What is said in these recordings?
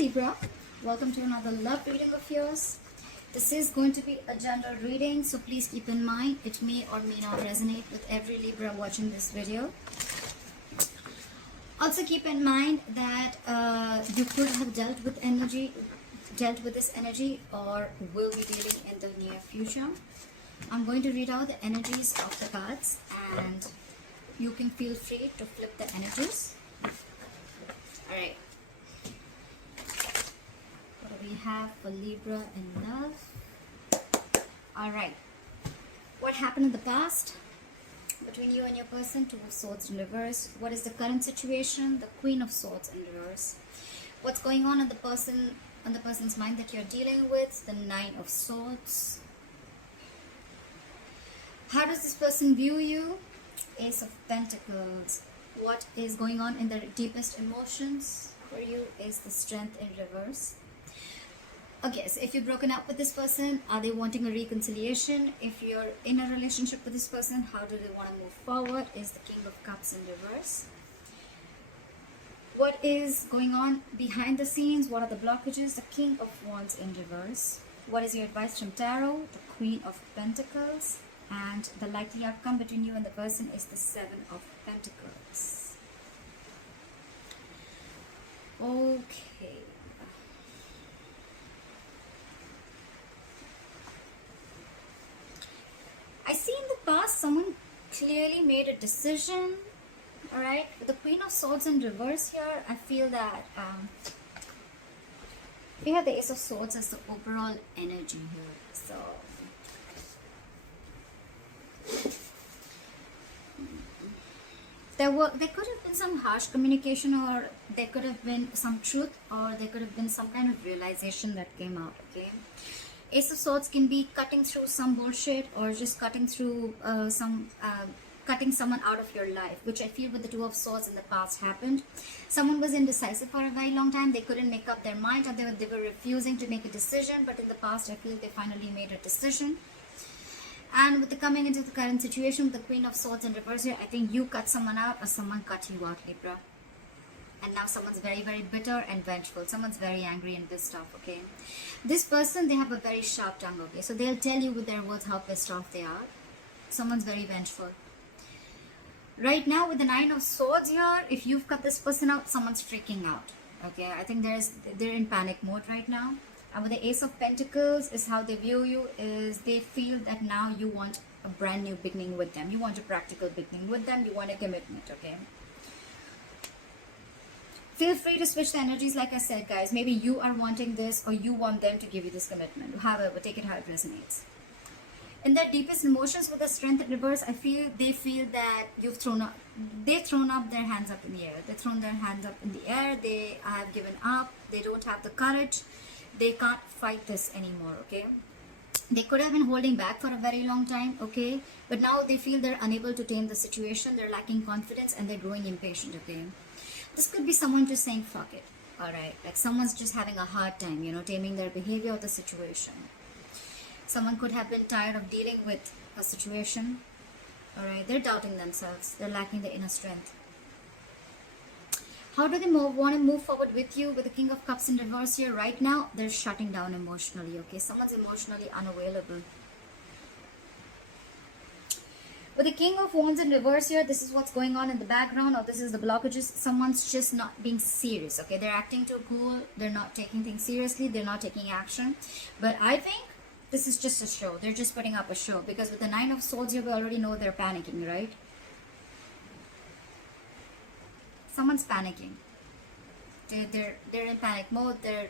Libra, welcome to another love reading of yours. This is going to be a general reading, so please keep in mind it may or may not resonate with every Libra watching this video. Also keep in mind that you could have dealt with this energy, or will be dealing in the near future. I'm going to read out the energies of the cards, and you can feel free to flip the energies. Alright. What do we have for Libra in love? Alright. What happened in the past between you and your person? Two of Swords in reverse. What is the current situation? The Queen of Swords in reverse. What's going on in the person's mind that you're dealing with? The Nine of Swords. How does this person view you? Ace of Pentacles. What is going on in their deepest emotions for you is the Strength in reverse. Okay, so if you've broken up with this person, are they wanting a reconciliation? If you're in a relationship with this person, how do they want to move forward? Is the King of Cups in reverse. What is going on behind the scenes? What are the blockages? The King of Wands in reverse. What is your advice from Tarot? The Queen of Pentacles. And the likely outcome between you and the person is the Seven of Pentacles. Okay. I see in the past someone clearly made a decision. Alright, with the Queen of Swords in reverse here, I feel that we have the Ace of Swords as the overall energy here. So there could have been some harsh communication, or there could have been some truth, or there could have been some kind of realization that came out. Okay, Ace of Swords can be cutting through some bullshit, or just cutting through cutting someone out of your life, which I feel with the Two of Swords in the past happened. Someone was indecisive for a very long time. They couldn't make up their mind, or they were refusing to make a decision, but in the past I feel they finally made a decision. And with the coming into the current situation with the Queen of Swords in reverse here, I think you cut someone out, or someone cut you out, Libra. And now someone's very, very bitter and vengeful. Someone's very angry and pissed off, okay? This person, they have a very sharp tongue, okay? So they'll tell you with their words how pissed off they are. Someone's very vengeful. Right now with the Nine of Swords here, if you've cut this person out, someone's freaking out, okay? I think they're in panic mode right now. And with the Ace of Pentacles is how they view you, is they feel that now you want a brand new beginning with them. You want a practical beginning with them. You want a commitment, okay? Feel free to switch the energies, like I said, guys. Maybe you are wanting this, or you want them to give you this commitment. However, take it how it resonates. In their deepest emotions with the Strength in reverse, I feel they feel that they've thrown up their hands up in the air. They've thrown their hands up in the air. They have given up. They don't have the courage. They can't fight this anymore, okay? They could have been holding back for a very long time, okay? But now they feel they're unable to tame the situation. They're lacking confidence, and they're growing impatient, okay? This could be someone just saying, fuck it, alright? Like someone's just having a hard time, taming their behavior or the situation. Someone could have been tired of dealing with a situation, alright? They're doubting themselves. They're lacking the inner strength. How do they want to move forward with you? With the King of Cups in reverse here, right now, they're shutting down emotionally, okay? Someone's emotionally unavailable. With the King of Wands in reverse here, this is what's going on in the background, or this is the blockages. Someone's just not being serious, okay? They're acting too cool. They're not taking things seriously. They're not taking action. But I think this is just a show. They're just putting up a show, because with the Nine of Swords here, we already know they're panicking, right? Someone's panicking. They're in panic mode. They're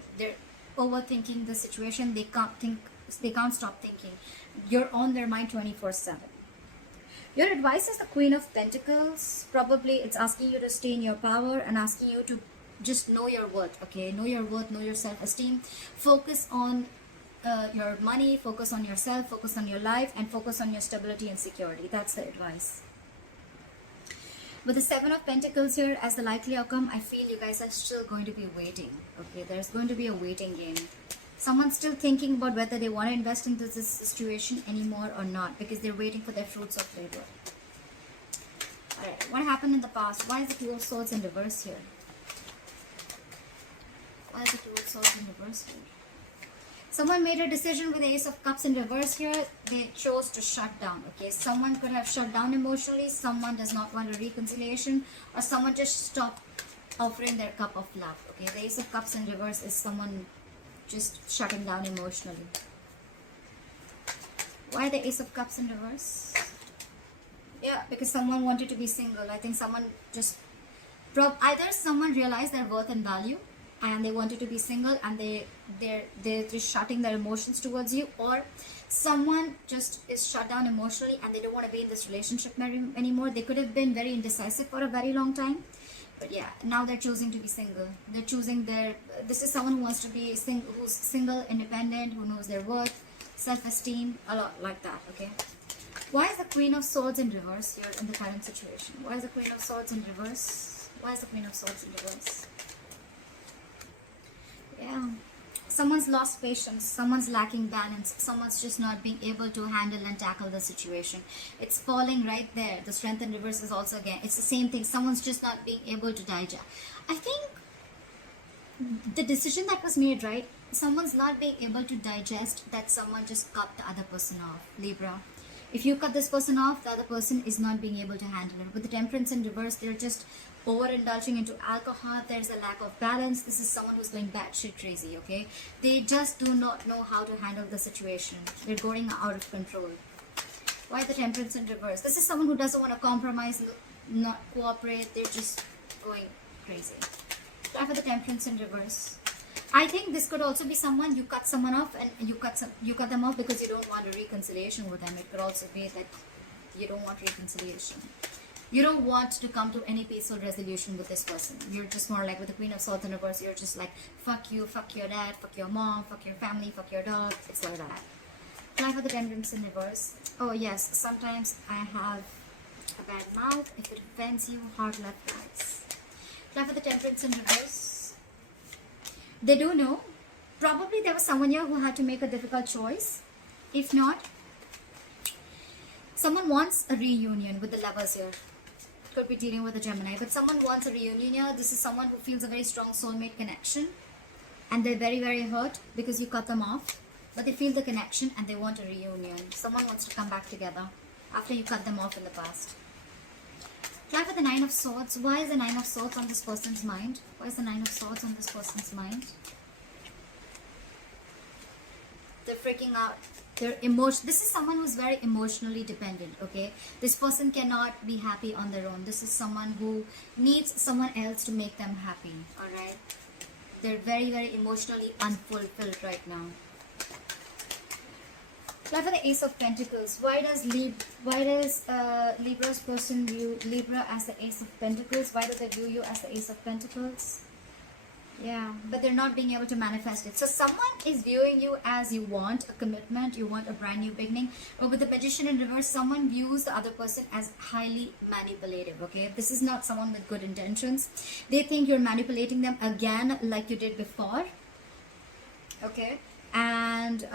overthinking the situation. They can't stop thinking. You're on their mind 24/7. Your advice is the Queen of Pentacles. Probably it's asking you to stay in your power and asking you to just know your worth, okay? Know your worth, know your self-esteem. Focus on your money, focus on yourself, focus on your life, and focus on your stability and security. That's the advice. With the Seven of Pentacles here as the likely outcome, I feel you guys are still going to be waiting. Okay, there's going to be a waiting game. Someone's still thinking about whether they want to invest into this situation anymore or not, because they're waiting for their fruits of labor. Alright, what happened in the past? Why is the Two of Swords in reverse here? Why is the Two of Swords in reverse here? Someone made a decision with the Ace of Cups in reverse here. They chose to shut down. Okay, someone could have shut down emotionally. Someone does not want a reconciliation, or someone just stopped offering their cup of love. Okay, the Ace of Cups in reverse is someone just shutting down emotionally. Why the Ace of Cups in reverse? Yeah, because someone wanted to be single. I think someone just either someone realized their worth and value and they wanted to be single, and they're just shutting their emotions towards you, or someone just is shut down emotionally and they don't want to be in this relationship anymore. They could have been very indecisive for a very long time, but yeah, now they're choosing to be single. They're choosing this is someone who wants to be who's single, independent, who knows their worth, self-esteem, a lot like that. Okay, why is the Queen of Swords in reverse here in the current situation? Why is the Queen of Swords in reverse? Why is the Queen of Swords in reverse? Yeah, someone's lost patience, someone's lacking balance, someone's just not being able to handle and tackle the situation. It's falling right there. The Strength in reverse is also, again, it's the same thing. Someone's just not being able to digest. I think the decision that was made, right? Someone's not being able to digest that someone just cut the other person off. Libra, if you cut this person off, the other person is not being able to handle it. With the Temperance in reverse, they're just overindulging into alcohol. There's a lack of balance. This is someone who's going batshit crazy. Okay, they just do not know how to handle the situation. They're going out of control. Why the Temperance in reverse? This is someone who doesn't want to compromise, not cooperate. They're just going crazy. Try for the Temperance in reverse. I think this could also be someone, you cut someone off and you cut them off because you don't want a reconciliation with them. It could also be that you don't want reconciliation. You don't want to come to any peaceful resolution with this person. You're just more like with the Queen of Swords in reverse, you're just like, fuck you, fuck your dad, fuck your mom, fuck your family, fuck your dog. It's like that. Try for the Temperance in reverse. Oh yes, sometimes I have a bad mouth. If it offends you, hard left eyes. Try for the Temperance in reverse. They do know. Probably there was someone here who had to make a difficult choice. If not, someone wants a reunion with the Lovers here. Could be dealing with a Gemini, but someone wants a reunion here. This is someone who feels a very strong soulmate connection, and they're very, very hurt because you cut them off, but they feel the connection and they want a reunion. Someone wants to come back together after you cut them off in the past. Try for the Nine of Swords. Why is the Nine of Swords on this person's mind? Why is the Nine of Swords on this person's mind? They're freaking out. This is someone who's very emotionally dependent. Okay, this person cannot be happy on their own. This is someone who needs someone else to make them happy. All right, they're very, very emotionally unfulfilled right now. Try for the Ace of Pentacles. Why does Libra's person view Libra as the Ace of Pentacles? Why do they view you as the Ace of Pentacles? Yeah, but they're not being able to manifest it. So someone is viewing you as you want a commitment, you want a brand new beginning. But with the Magician in reverse, someone views the other person as highly manipulative. Okay, this is not someone with good intentions. They think you're manipulating them again like you did before. Okay, and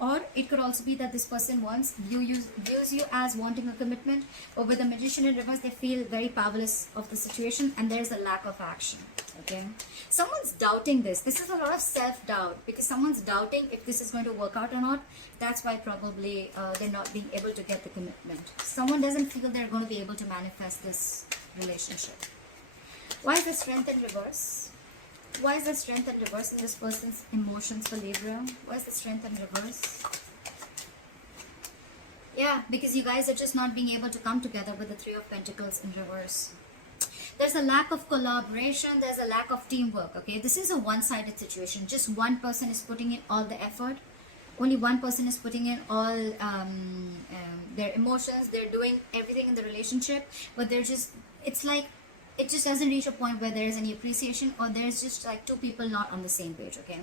or it could also be that this person views you as wanting a commitment. But with the Magician in reverse, they feel very powerless of the situation, and there's a lack of action. Okay, someone's doubting this. This is a lot of self-doubt because someone's doubting if this is going to work out or not. That's why probably they're not being able to get the commitment. Someone doesn't feel they're going to be able to manifest this relationship. Why is the Strength in reverse? Why is the Strength in reverse in this person's emotions for Libra? Why is the Strength in reverse? Yeah, because you guys are just not being able to come together with the Three of Pentacles in reverse. There's a lack of collaboration. There's a lack of teamwork. Okay, this is a one-sided situation. Just one person is putting in all the effort. Only one person is putting in all their emotions. They're doing everything in the relationship, but they're just, it's like, it just doesn't reach a point where there is any appreciation, or there's just like two people not on the same page. Okay,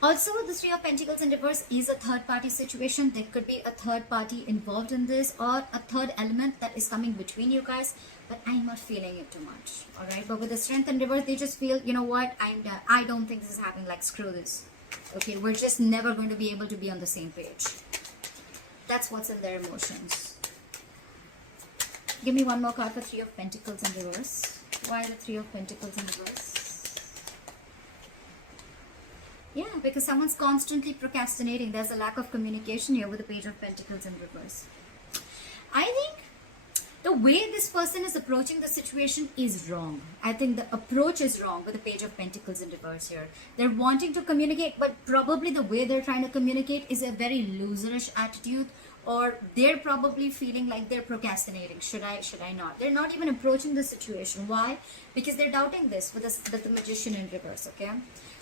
also the Three of Pentacles in reverse is a third party situation. There could be a third party involved in this, or a third element that is coming between you guys, but I'm not feeling it too much. All right, but with the Strength in reverse, they just feel, you know what, I'm done. I don't think this is happening. Like, screw this. Okay, we're just never going to be able to be on the same page. That's what's in their emotions. Give me one more card for Three of Pentacles in reverse. Why the Three of Pentacles in reverse? Because someone's constantly procrastinating. There's a lack of communication here with the Page of Pentacles in reverse. I think the way this person is approaching the situation is wrong. I think the approach is wrong with the Page of Pentacles in reverse here. They're wanting to communicate, but probably the way they're trying to communicate is a very loserish attitude, or they're probably feeling like they're procrastinating. Should I not? They're not even approaching the situation. Why? Because they're doubting this with the Magician in reverse, okay?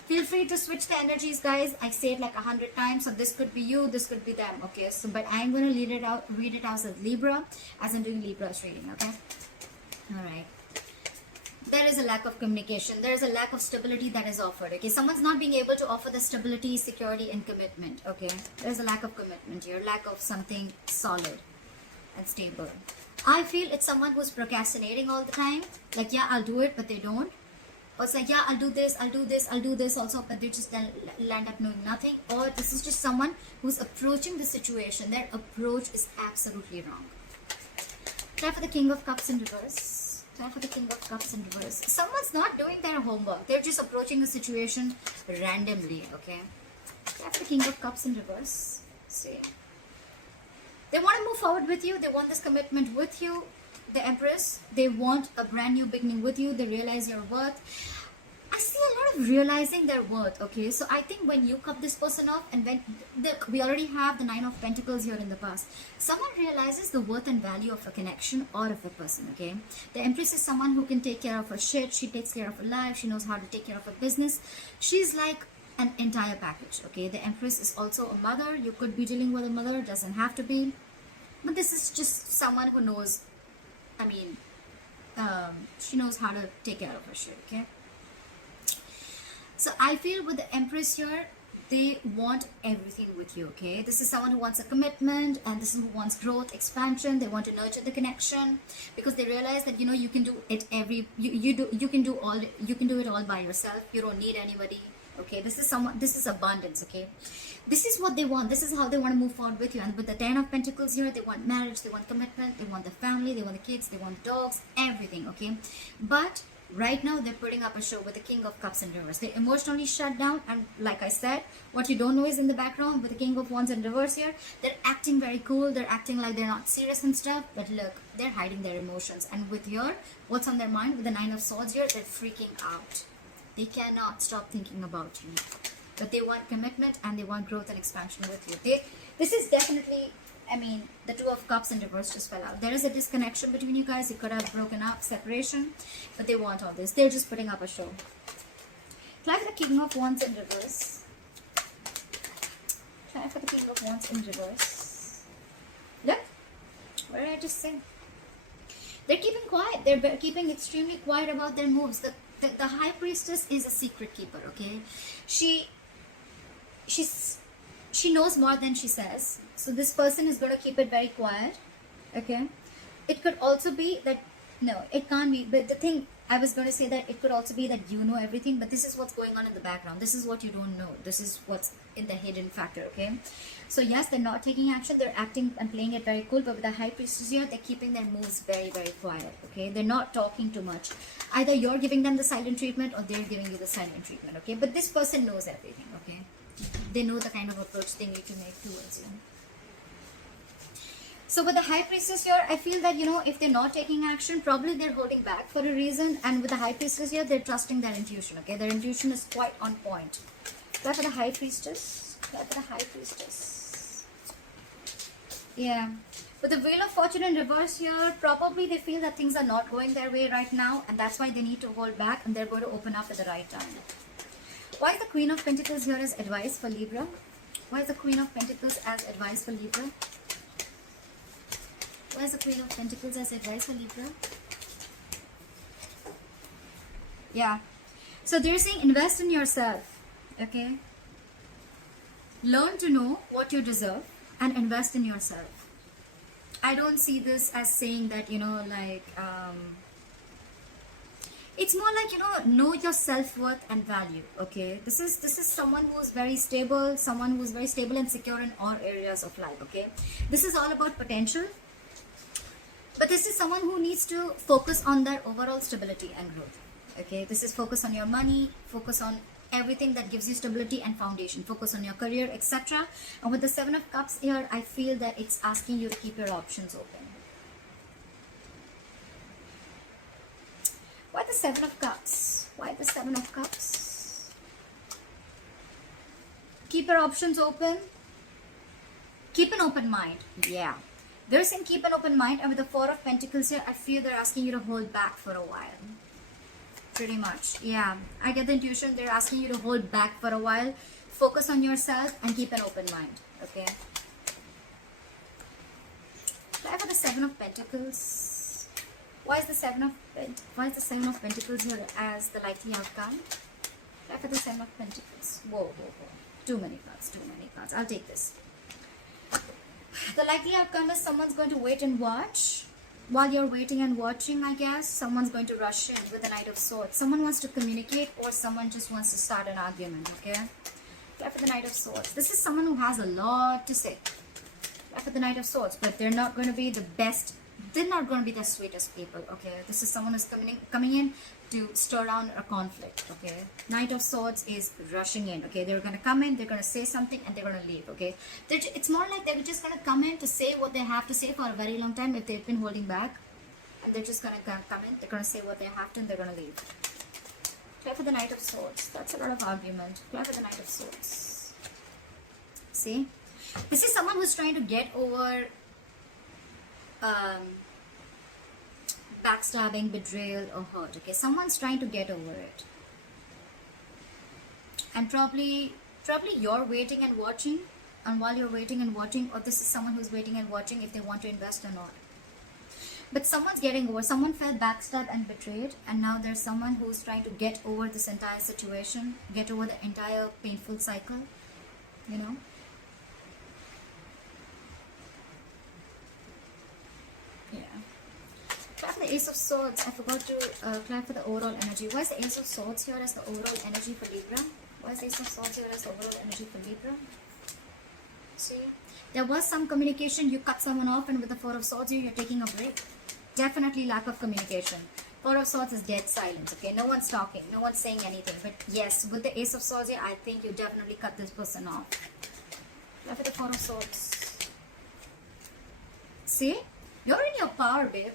Feel free to switch the energies, guys. I say it like 100 times, so this could be you, this could be them, okay? So, but I'm going to read it out as Libra, as I'm doing Libra's reading, okay? All right. There is a lack of communication. There is a lack of stability that is offered, okay? Someone's not being able to offer the stability, security, and commitment, okay? There's a lack of commitment here, lack of something solid and stable. I feel it's someone who's procrastinating all the time. Like, yeah, I'll do it, but they don't. Or it's like, yeah, I'll do this, I'll do this, I'll do this also, but they just land up knowing nothing. Or this is just someone who's approaching the situation. Their approach is absolutely wrong. Try for the King of Cups in reverse. Try for the King of Cups in reverse. Someone's not doing their homework. They're just approaching a situation randomly, okay? Try for the King of Cups in reverse. See. They want to move forward with you. They want this commitment with you. The Empress, they want a brand new beginning with you. They realize your worth. I see a lot of realizing their worth, okay? So I think when you cut this person off, and when we already have the Nine of Pentacles here in the past, someone realizes the worth and value of a connection or of a person, okay? The Empress is someone who can take care of her shit. She takes care of her life. She knows how to take care of her business. She's like an entire package, okay? The Empress is also a mother. You could be dealing with a mother. Doesn't have to be. But this is just someone who knows, I mean, she knows how to take care of her shit, okay? So I feel with the Empress here, they want everything with you, okay? This is someone who wants a commitment, and this is who wants growth, expansion. They want to nurture the connection, because they realize that, you know, you can do it you can do it all by yourself. You don't need anybody, okay? This is abundance, okay? This is what they want. This is how they want to move forward with you. And with the Ten of Pentacles here, they want marriage, they want commitment, they want the family, they want the kids, they want dogs, everything, okay? But right now, they're putting up a show with the King of Cups in reverse. They emotionally shut down, and like I said, what you don't know is in the background with the King of Wands in reverse here, they're acting very cool, they're acting like they're not serious and stuff, but look, they're hiding their emotions. And with here, what's on their mind with the Nine of Swords here, they're freaking out. They cannot stop thinking about you. But they want commitment, and they want growth and expansion with you. This is definitely, I mean, the Two of Cups in reverse just fell out. There is a disconnection between you guys. You could have broken up, separation, but they want all this. They're just putting up a show. Try for the King of Wands in reverse. Try for the King of Wands in reverse. Look, what did I just say? They're keeping quiet. They're keeping extremely quiet about their moves. The High Priestess is a secret keeper, okay? She knows more than she says. So this person is going to keep it very quiet, okay? It could also be that, no, it can't be. But the thing, I was going to say that it could also be that you know everything, but this is what's going on in the background. This is what you don't know. This is what's in the hidden factor, okay? So yes, they're not taking action. They're acting and playing it very cool, but with the High Priestess here, they're keeping their moves very, very quiet, okay? They're not talking too much. Either you're giving them the silent treatment, or they're giving you the silent treatment, okay? But this person knows everything, okay? They know the kind of approach they need to make towards you. So with the High Priestess here, I feel that, you know, if they're not taking action, probably they're holding back for a reason. And with the High Priestess here, they're trusting their intuition, okay? Their intuition is quite on point. Try for the High Priestess. Try for the High Priestess. Yeah. With the Wheel of Fortune in reverse here, probably they feel that things are not going their way right now, and that's why they need to hold back, and they're going to open up at the right time. Why is the Queen of Pentacles here as advice for Libra? Why is the Queen of Pentacles as advice for Libra? Why is the Queen of Pentacles as advice for Libra? Yeah. So they're saying invest in yourself, okay? Learn to know what you deserve and invest in yourself. I don't see this as saying that, you know, like, it's more like, you know your self-worth and value, okay? This is someone who's very stable, someone who's very stable and secure in all areas of life, okay? This is all about potential, but this is someone who needs to focus on their overall stability and growth, okay? This is focus on your money, focus on everything that gives you stability and foundation. Focus on your career, etc. And with the Seven of Cups here, I feel that it's asking you to keep your options open. Why the Seven of Cups? Why the Seven of Cups? Keep your options open. Keep an open mind. Yeah. They're saying keep an open mind. And with the Four of Pentacles here, I feel they're asking you to hold back for a while. Pretty much. Yeah. I get the intuition. They're asking you to hold back for a while. Focus on yourself and keep an open mind. Okay. Try for the Seven of Pentacles. Why is the Seven of Pentacles here as the likely outcome? Try for the Seven of Pentacles. Whoa, whoa, whoa. Too many cards, too many cards. I'll take this. The likely outcome is someone's going to wait and watch. While you're waiting and watching, I guess, someone's going to rush in with the Knight of Swords. Someone wants to communicate or someone just wants to start an argument, okay? Try for the Knight of Swords. This is someone who has a lot to say. Try for the Knight of Swords, but they're not going to be the best. They're not going to be the sweetest people, okay? This is someone who's coming in to stir down a conflict, okay? Knight of Swords is rushing in, okay? They're going to come in, they're going to say something, and they're going to leave, okay? It's more like they're just going to come in to say what they have to say for a very long time if they've been holding back. And they're just going to come in, they're going to say what they have to, and they're going to leave. Try for the Knight of Swords. That's a lot of argument. Try for the Knight of Swords. See? This is someone who's trying to get over backstabbing, betrayal, or hurt. Okay, someone's trying to get over it, and probably you're waiting and watching. And while you're waiting and watching, or this is someone who's waiting and watching if they want to invest or not. But someone's getting over. Someone felt backstabbed and betrayed, and now there's someone who's trying to get over this entire situation, get over the entire painful cycle. You know. Yeah. Try for the Ace of Swords. I forgot to try for the overall energy. Why is the Ace of Swords here as the overall energy for Libra? Why is the Ace of Swords here as the overall energy for Libra? See? There was some communication. You cut someone off, and with the Four of Swords here, you're taking a break. Definitely lack of communication. Four of Swords is dead silence, okay? No one's talking. No one's saying anything. But yes, with the Ace of Swords here, I think you definitely cut this person off. Try for the Four of Swords. See? You're in your power, babe.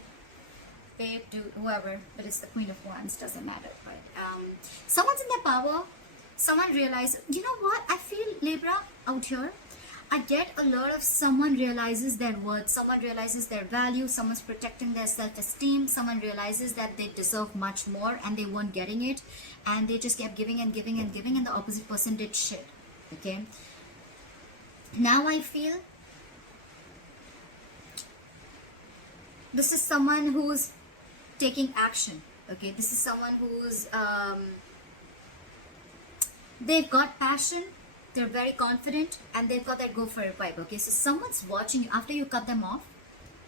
Babe, dude, whoever, but it's the Queen of Wands, doesn't matter. But someone's in their power. Someone realizes, you know what? I feel Libra out here. I get a lot of someone realizes their worth, someone realizes their value, someone's protecting their self-esteem, someone realizes that they deserve much more and they weren't getting it, and they just kept giving and giving and giving, and the opposite person did shit. Okay. Now I feel this is someone who's taking action. Okay, this is someone who's they've got passion, they're very confident, and they've got that go for it vibe. Okay, so someone's watching you after you cut them off,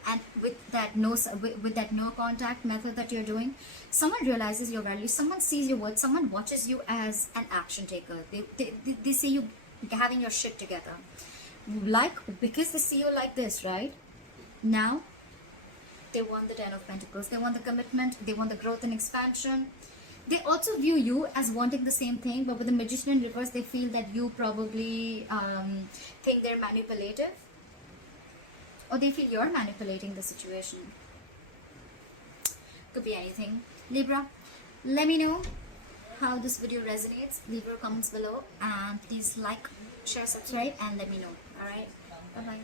and with that no contact method that you're doing, someone realizes your value, someone sees your worth, someone watches you as an action taker. They see you having your shit together, like, because they see you like this, right? Now they want the Ten of Pentacles. They want the commitment. They want the growth and expansion. They also view you as wanting the same thing, but with the Magician in reverse, they feel that you probably think they're manipulative, or they feel you're manipulating the situation. Could be anything. Libra, let me know how this video resonates. Leave your comments below, and please like, share, subscribe, and let me know. Alright, bye bye.